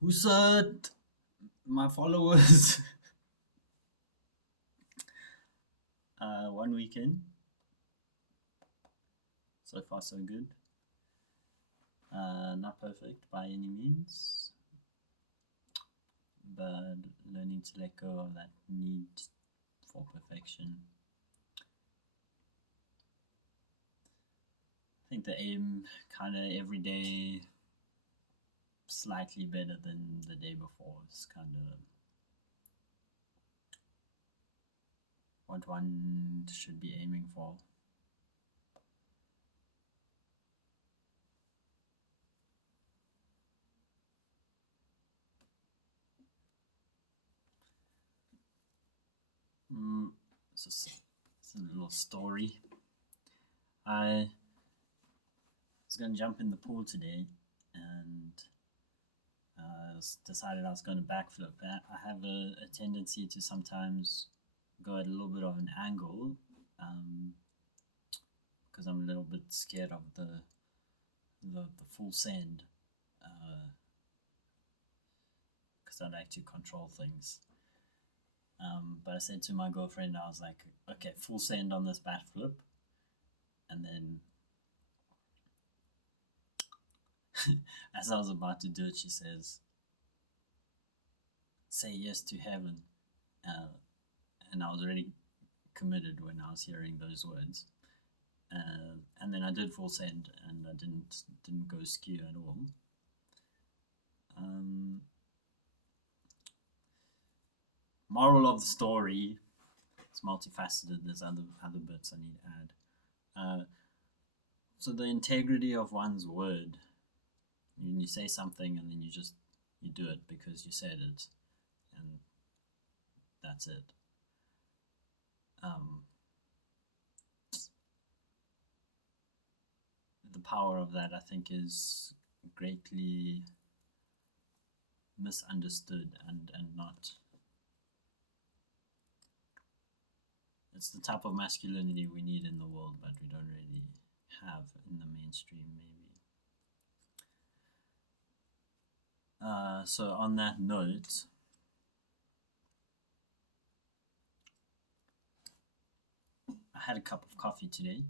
Who said my followers? One weekend. So far, so good. Not perfect by any means, but learning to let go of that need for perfection. I think the aim kind of every day slightly better than the day before is kind of what one should be aiming for. It's a little story. I was going to jump in the pool today and decided I was going to backflip. I have a tendency to sometimes go at a little bit of an angle because I'm a little bit scared of the full send because I like to control things. But I said to my girlfriend, I was like, okay, full send on this backflip. And then as I was about to do it, she says, say yes to heaven. And I was already committed when I was hearing those words. And then I did full send, and I didn't go skew at all. Moral of the story: it's multifaceted. There's other bits I need to add. So the integrity of one's word. You say something, and then you do it because you said it, and that's it. The power of that, I think, is greatly misunderstood and not. It's the type of masculinity we need in the world, but we don't really have in the mainstream, maybe. So on that note, I had a cup of coffee today,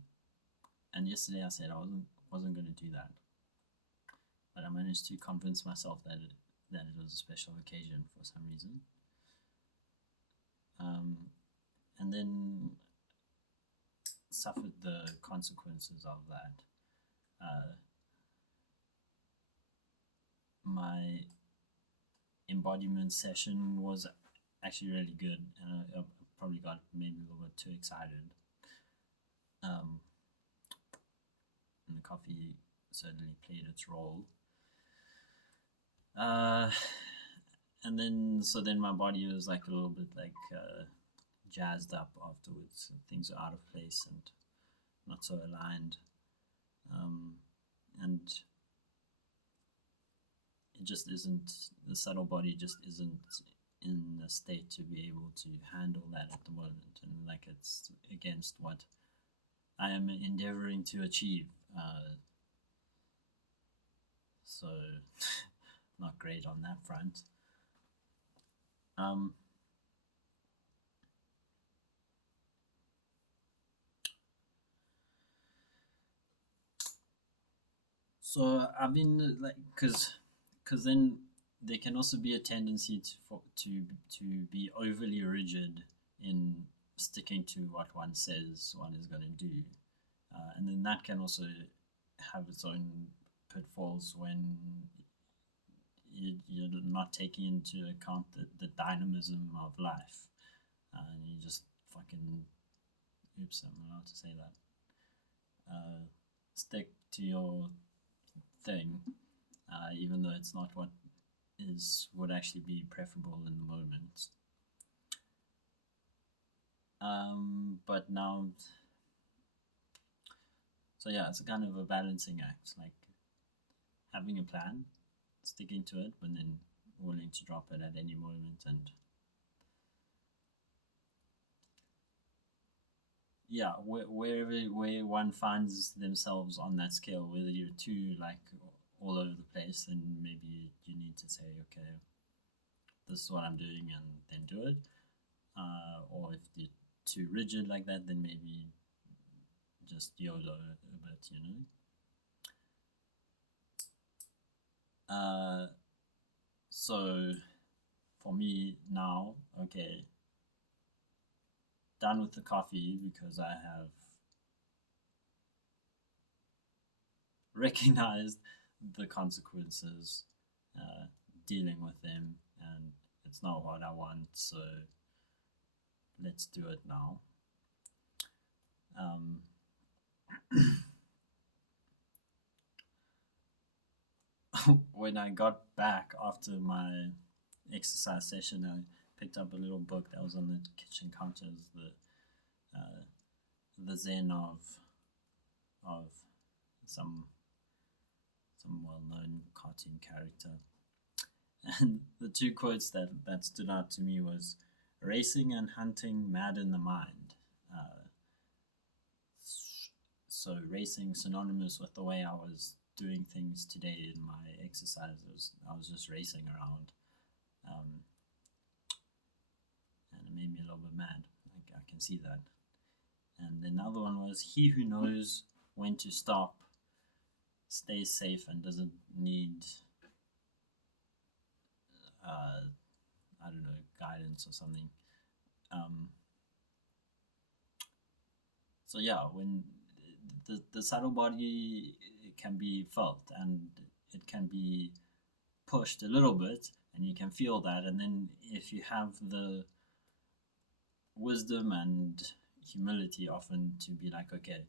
and yesterday I said I wasn't going to do that, but I managed to convince myself that it was a special occasion for some reason. And then suffered the consequences of that. My embodiment session was actually really good, and I probably got maybe a little bit too excited. And the coffee certainly played its role. And then my body was like a little bit like jazzed up afterwards. Things are out of place and not so aligned, and it just isn't. The subtle body just isn't in a state to be able to handle that at the moment, and like it's against what I am endeavoring to achieve. So not great on that front. So I've been like, cause then there can also be a tendency to be overly rigid in sticking to what one says one is going to do, and then that can also have its own pitfalls when you're not taking into account the dynamism of life, and you just fucking, oops, I'm allowed to say that. Stick to your thing, even though it's not what would actually be preferable in the moment. But now, so yeah, it's a kind of a balancing act, like having a plan, sticking to it, but then willing to drop it at any moment. And yeah, where one finds themselves on that scale, whether you're too like all over the place, then maybe you need to say, okay, this is what I'm doing, and then do it. Or if you're too rigid like that, then maybe just YOLO a bit, you know. So for me now, okay, done with the coffee because I have recognized the consequences, dealing with them, and it's not what I want, so let's do it now. When I got back after my exercise session, I picked up a little book that was on the kitchen counter. It was the Zen of some well-known cartoon character. And the two quotes that stood out to me was, "Racing and hunting madden the mind." So racing synonymous with the way I was doing things today in my exercises. I was just racing around, and it made me a little bit mad. I can see that. And another one was, "He who knows when to stop stays safe and doesn't need I don't know, guidance or something." So yeah, when the subtle body can be felt, and it can be pushed a little bit, and you can feel that. And then if you have the wisdom and humility often to be like, okay,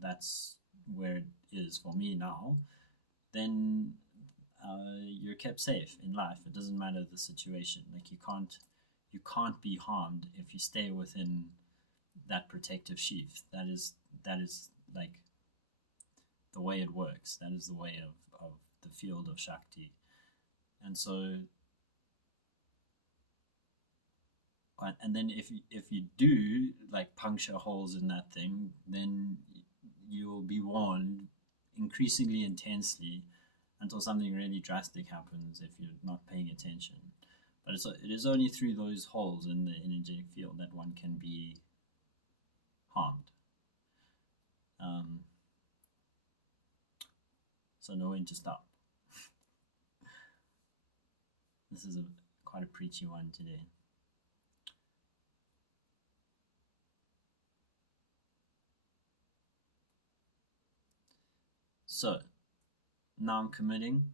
that's where it is for me now, then you're kept safe in life. It doesn't matter the situation. Like you can't be harmed if you stay within that protective sheath. That is like the way it works. That is the way of the field of Shakti. And so, and then if you do like puncture holes in that thing, then you will be warned increasingly intensely until something really drastic happens if you're not paying attention. But it is only through those holes in the energetic field that one can be harmed. So know when to stop. This is quite a preachy one today. So now I'm committing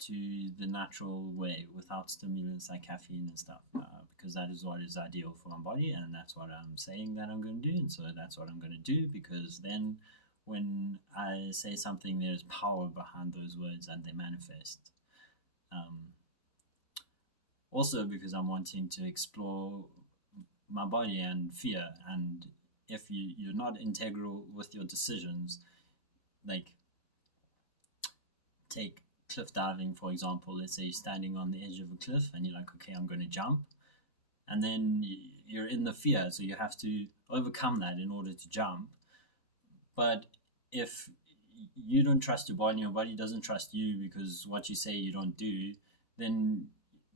to the natural way without stimulants like caffeine and stuff, because that is what is ideal for my body, and that's what I'm saying that I'm going to do. And so that's what I'm going to do, because then when I say something, there's power behind those words and they manifest. Also because I'm wanting to explore my body and fear, and if you're not integral with your decisions, like take cliff diving for example. Let's say you're standing on the edge of a cliff and you're like, okay, I'm going to jump, and then you're in the fear, so you have to overcome that in order to jump. But if you don't trust your body and your body doesn't trust you because what you say you don't do, then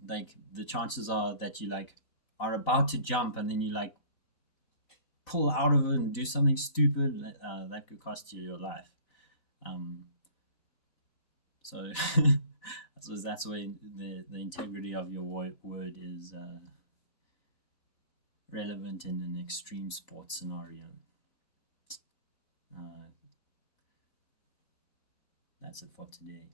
like the chances are that you like are about to jump and then you like pull out of it and do something stupid that could cost you your life. So I suppose that's where the integrity of your word is relevant in an extreme sports scenario. That's it for today.